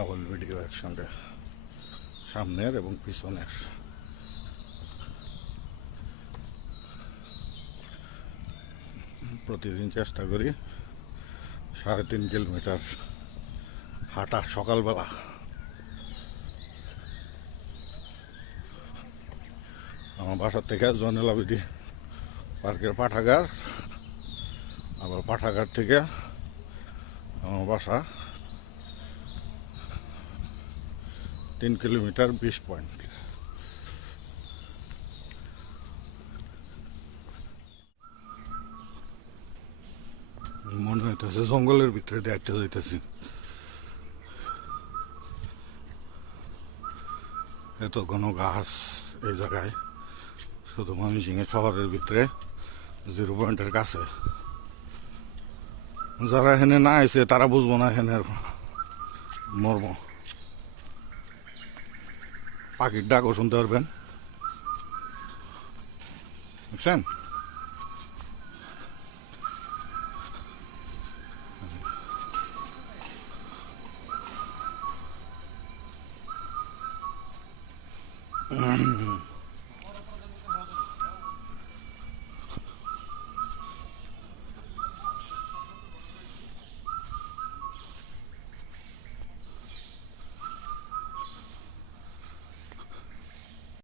Double video একসঙ্গে, সামনের এবং পিছনের। প্রতিদিন চেষ্টা করি 3.5 কিলোমিটার হাঁটা সকালবেলা। আমার বাসার থেকে জয়নুলাবেদী পার্কের পাঠাগার, আবার পাঠাগার থেকে আমার বাসা 3 কিলোমিটার 20 পয়েন্ট। মনে হইতেছে জঙ্গলের ভিতরে দেখতে যাইতেছি। এত ঘন গাছ এই জায়গায়, শুধু ময়মনসিংহ শহরের ভিতরে 0 পয়েন্টের কাছে। যারা এখানে না আইছে তারা বুঝবো না এখানের মর্ম। পাখির ডাকও শুনতে পারবেন, বুঝছেন?